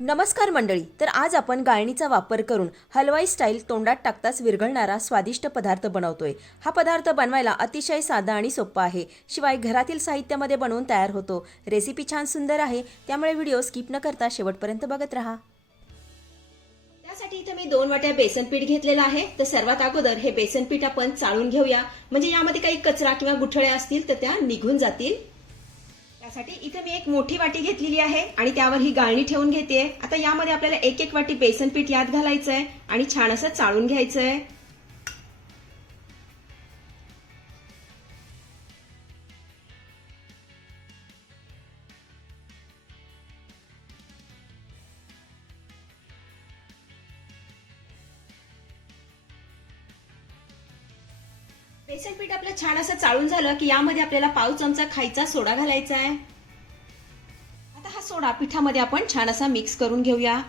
नमस्कार मंडळी तर आज आपण गाळणीचा वापर करून हलवाई स्टाईल तोंडात टाकताच विरघळणारा स्वादिष्ट पदार्थ बनवतोय. हा पदार्थ बनवायला अतिशय साधा आणि सोपा आहे. शिवाय घरातील साहित्यामध्ये बनवून तयार होतो. रेसिपी छान सुंदर आहे त्यामुळे व्हिडिओ स्किप न करता शेवटपर्यंत बघत राहा. त्यासाठी इथे मी दोन वाट्या बेसन पीठ घेतलेलं आहे. तर सर्वात अगोदर हे बेसन पीठ आपण चाळून घेऊया. म्हणजे यामध्ये काही कचरा किंवा गुठळ्या असतील तर त्या निघून जातील. त्यासाठी इथे मी एक मोठी वाटी घेतलेली आहे आणि त्यावर ही गाळणी ठेवून घेते आता यामध्ये आपल्याला एक एक वाटी बेसन पीठ यात घालायचं आहे आणि छान असं चाळून घ्यायचं बेसन पीठ आपलं छान असं चाळून झालं की यामध्ये आपल्याला पाव चमचा खायचा सोडा घालायचा आहे. आता हा सोडा पिठामध्ये आपण छान असा मिक्स करून घेऊया.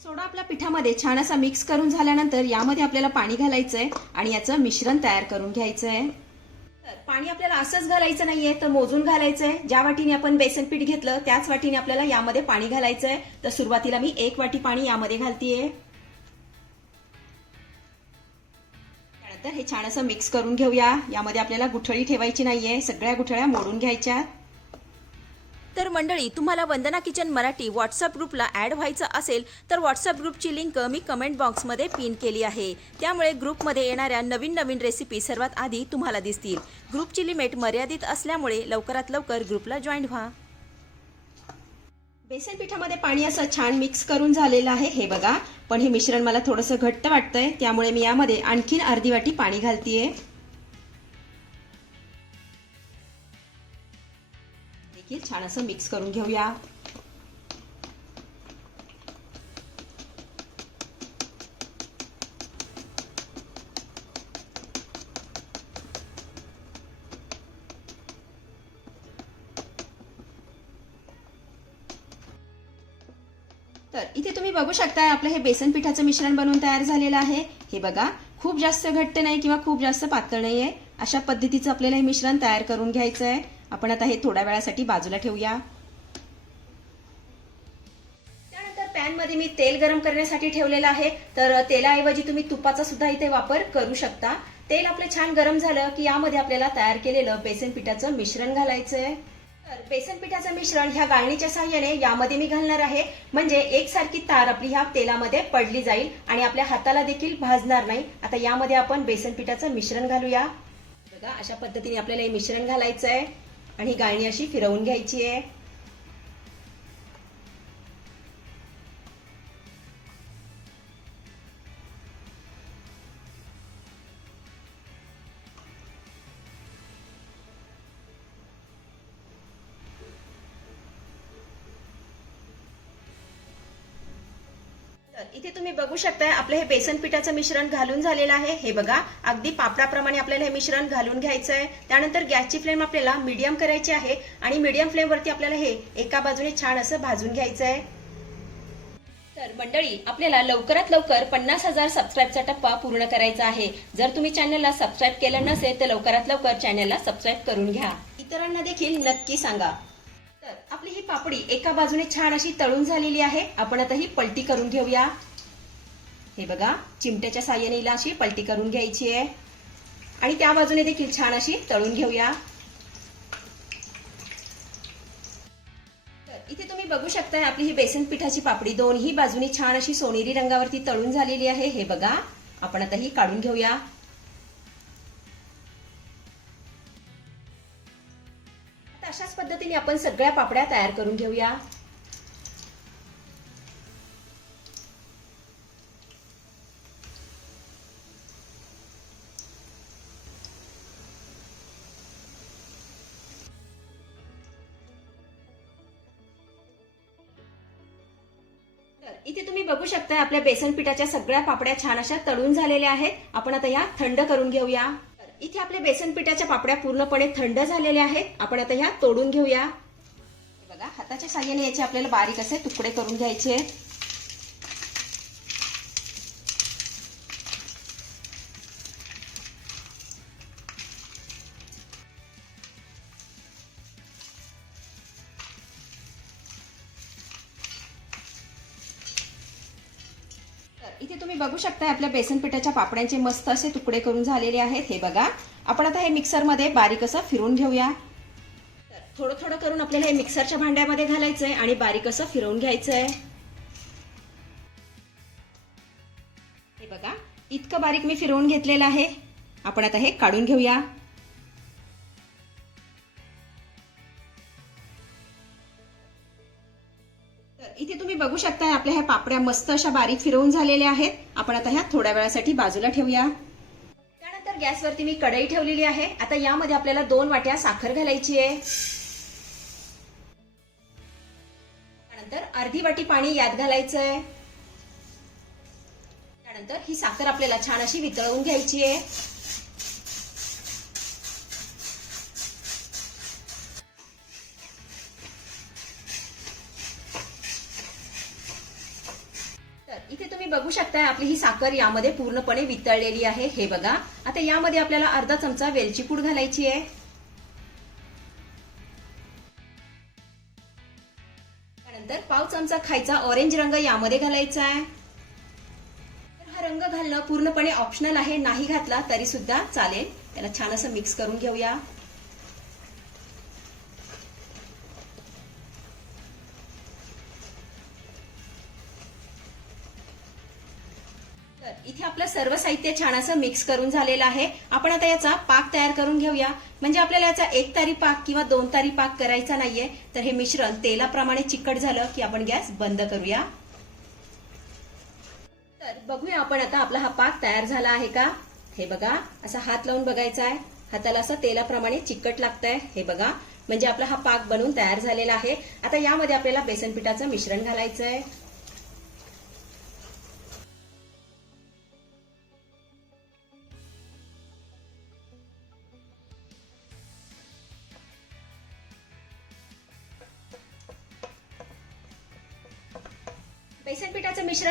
सोडा आपल्या पिठामध्ये छान असा मिक्स करून झाल्यानंतर यामध्ये आपल्याला पाणी घालायचंय आणि याचं मिश्रण तयार करून घ्यायचंय. आहे पाणी आपल्याला असंच घालायचं नाहीये तर मोजून घालायचं आहे ज्या वाटीने आपण बेसन पीठ घेतलं त्याच वाटीने आपल्याला यामध्ये पाणी घालायचं आहे तर सुरुवातीला मी एक वाटी पाणी यामध्ये घालतीये. त्यानंतर हे छान असं मिक्स करून घेऊया. यामध्ये आपल्याला गुठळी ठेवायची नाहीये. सगळ्या गुठळ्या मोडून घ्यायच्या तर मंडळी तुम्हाला वंदना किचन मराठी व्हॉट्सअप ग्रुपला ॲड व्हायचं असेल तर व्हॉट्सअप ग्रुपची लिंक मी कमेंट बॉक्समध्ये पिन केली आहे. त्यामुळे ग्रुपमध्ये येणाऱ्या नवीन नवीन रेसिपी सर्वात आधी तुम्हाला दिसतील. ग्रुपची लिमिट मर्यादित असल्यामुळे लवकरात लवकर ग्रुपला जॉईन व्हा. बेसन पिठामध्ये पाणी असं छान मिक्स करून झालेलं आहे हे बघा. पण हे मिश्रण मला थोडंसं घट्ट वाटतंय त्यामुळे मी यामध्ये आणखीन अर्धी वाटी पाणी घालतीये. देखील छान असं मिक्स करून घेऊया. तर इथे तुम्ही बघू शकता आपलं हे बेसन पिठाचं मिश्रण बनवून तयार झालेलं आहे. हे बघा खूप जास्त घट्ट नाही किंवा खूप जास्त पातळ नाही आहे अशा पद्धतीचं आपल्याला हे मिश्रण तयार करून घ्यायचं आहे आपण आता हे थोड्या वेळासाठी बाजूला ठेवूया. त्यानंतर पॅनमध्ये मी तेल गरम करण्यासाठी ठेवलेलं आहे. तर तेलाऐवजी तुम्ही तुपाचा सुद्धा इथे वापर करू शकता. तेल आपलं छान गरम झालं की यामध्ये आपल्याला तयार केलेलं बेसन पिठाचं मिश्रण घालायचं आहे तर बेसन पिठाचं मिश्रण ह्या गाळणीच्या साह्याने यामध्ये मी घालणार आहे. म्हणजे एकसारखी तार आपली ह्या तेलामध्ये पडली जाईल आणि आपल्या हाताला देखील भाजणार नाही. आता यामध्ये आपण बेसन पिठाचं मिश्रण घालूया. बघा अशा पद्धतीने आपल्याला हे मिश्रण घालायचं आहे आणि ही गाळणी अशी फिरवून घ्यायची आहे. तर इथे तुम्ही बघू शकताय आपलं हे बेसन पिठाचं मिश्रण घालून झालेलं आहे. हे बघा अगदी पापडाप्रमाणे आपल्याला हे मिश्रण घालून घ्यायचं आहे. त्यानंतर गॅसची फ्लेम आपल्याला मीडियम करायची आहे आणि मीडियम फ्लेमवरती आपल्याला हे एका बाजूने छान असं भाजून घ्यायचं आहे. तर मंडळी आपल्याला लवकरात लवकर पन्नास हजार सबस्क्राईबचा टप्पा पूर्ण करायचा आहे. जर तुम्ही चॅनलला सबस्क्राईब केलं नसेल तर लवकरात लवकर चॅनलला सबस्क्राईब करून घ्या. इतरांना देखील नक्की सांगा. आपली ही पापडी एका बाजूने छान अशी तळून झालेली आहे. आपण आता ही पलटी करून घेऊया. हे बघा चिमट्याच्या साह्याने हिला अशी पलटी करून घ्यायची आहे. आणि त्या बाजूने देखील छान अशी तळून घेऊया. तर इथे तुम्ही बघू शकताय आपली ही बेसन पिठाची पापडी दोन्ही बाजूनी छान अशी सोनेरी रंगावरती तळून झालेली आहे. हे बघा आपण आता ही काढून घेऊया. पद्धतीने आपण सगळ्या पापड्या तयार करून घेऊया. तर इथे तुम्ही बघू शकता आपल्या बेसन पिठाच्या सगळ्या पापड्या छान अशा तळून झालेल्या आहेत. आपण आता ह्या थंड करून घेऊया. इथे आपल्या बेसन पिठाच्या पापड्या पूर्णपणे थंड झालेल्या आहेत. आपण आता ह्या तोडून घेऊया. बघा हाताच्या साह्याने याचे आपल्याला बारीक असे तुकडे करून घ्यायचे इथे तुम्ही बघू शकता आपल्या बेसन पिठाच्या पापड्यांचे मस्त असे तुकडे करून झालेले आहेत. हे बघा. आपण आता हे मिक्सरमध्ये बारीक असं फिरून घेऊया. तर थोडं थोडं करून आपल्याला हे मिक्सरच्या भांड्यामध्ये घालायचं आहे आणि बारीक असं फिरवून आहे हे बघा. इतकं बारीक मी फिरवून घेतलेलं आहे. आपण आता हे काढून घेऊया. तुम्ही आपल्या ह्या पापड्या मस्त अशा बारीक फिरवून झालेल्या आहेत. आपण आता ह्या थोड्या वेळासाठी बाजूला ठेवूया. त्यानंतर गॅसवरती मी कढई ठेवलेली आहे. आता यामध्ये आपल्याला दोन वाट्या साखर घालायची आहे. त्यानंतर अर्धी वाटी पाणी यात घालायचं आहे त्यानंतर ही साखर आपल्याला छान अशी वितळवून घ्यायची आहे. बघू शकता आपली ही साखर यामध्ये पूर्णपणे वितळलेली आहे. हे बघा. आता यामध्ये आपल्याला अर्धा चमचा वेलची पूड घालायची आहे. त्यानंतर पाव चमचा खायचा ऑरेंज रंग यामध्ये घालायचा आहे. तर हा रंग घालणं पूर्णपणे ऑप्शनल आहे. नाही घातला तरी सुद्धा चालेल. त्याला छान असं मिक्स करून घेऊया. सर्व साहित्य छान असं मिक्स करून झालेलं आहे. आपण आता याचा पाक तयार करून घेऊया. म्हणजे आपल्याला याचा एक तारी पाक किंवा दोन तारी पाक करायचा नाहीये. तर हे मिश्रण तेलाप्रमाणे चिकट झालं की आपण गॅस बंद करूया. तर बघूया आपण आता आपला हा पाक तयार झाला आहे का? हे बघा असा हात लावून बघायचा आहे. हाताला असं तेलाप्रमाणे चिकट लागतंय. हे बघा म्हणजे आपला हा पाक बनून तयार झालेला आहे. आता यामध्ये आपल्याला बेसन पिठाचं मिश्रण घालायचं आहे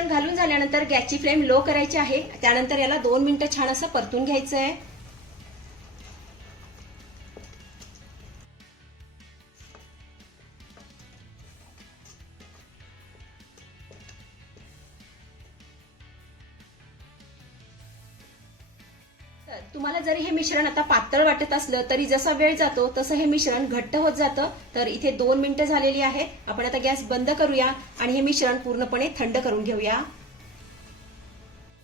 मिश्रण घालून झाल्यानंतर गॅसची फ्लेम लो करायची आहे. त्यानंतर याला दोन मिनिटं छान असं परतून घ्यायचं आहे. मिश्रण आता पातळ वाटत असलं तरी जसा वेळ जातो तसं हे मिश्रण घट्ट होत जातं. तर इथे दोन मिनिटं झालेली आहे. आपण आता गॅस बंद करूया आणि हे मिश्रण पूर्णपणे थंड करून घेऊया.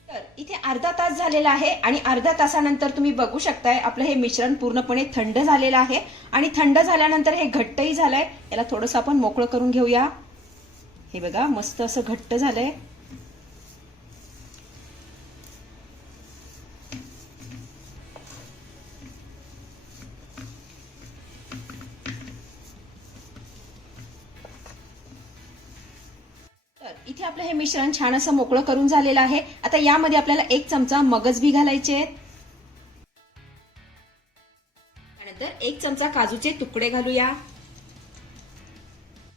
तर इथे अर्धा तास झालेला आहे आणि अर्धा तासानंतर तुम्ही बघू शकताय आपलं हे मिश्रण पूर्णपणे थंड झालेलं आहे. आणि थंड झाल्यानंतर हे घट्टही झालंय. याला थोडंसं आपण मोकळं करून घेऊया. हे बघा मस्त असं घट्ट झालंय. आपलं हे मिश्रण छान असं मोकळं करून झालेलं आहे. आता यामध्ये आपल्याला एक चमचा मगज बी घालायचे आहेत. त्यानंतर एक चमचा काजूचे तुकडे घालूया.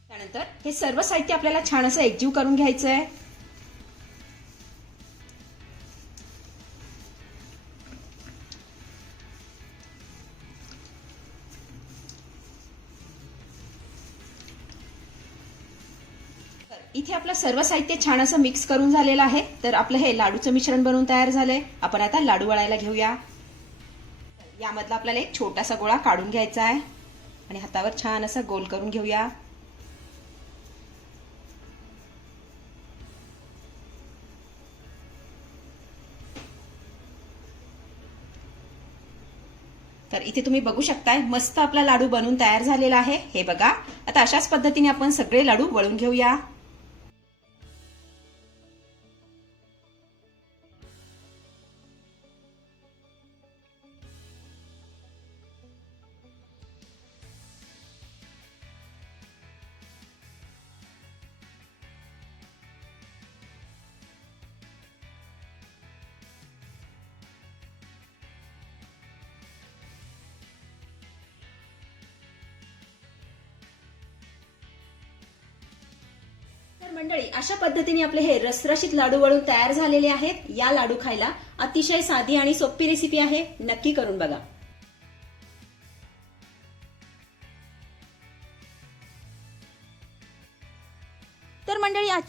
त्यानंतर हे सर्व साहित्य आपल्याला छान असं एकजीव करून घ्यायचं आहे इथे आपलं सर्व साहित्य छान असं मिक्स करून झालेलं आहे. तर आपलं हे लाडूचं मिश्रण बनवून तयार झालंय. आपण आता लाडू वळायला घेऊया. यामधला आपल्याला एक छोटासा गोळा काढून घ्यायचा आहे. आणि हातावर छान असा गोल करून घेऊया. तर इथे तुम्ही बघू शकताय मस्त आपला लाडू बनून तयार झालेला आहे. हे बघा आता अशाच पद्धतीने आपण सगळे लाडू वळून घेऊया. मंडळी अशा पद्धतीने आपले हे रसरशीत लाडू वळून तयार झालेले आहेत. या लाडू खायला अतिशय साधी आणि सोपी रेसिपी आहे. नक्की करून बघा.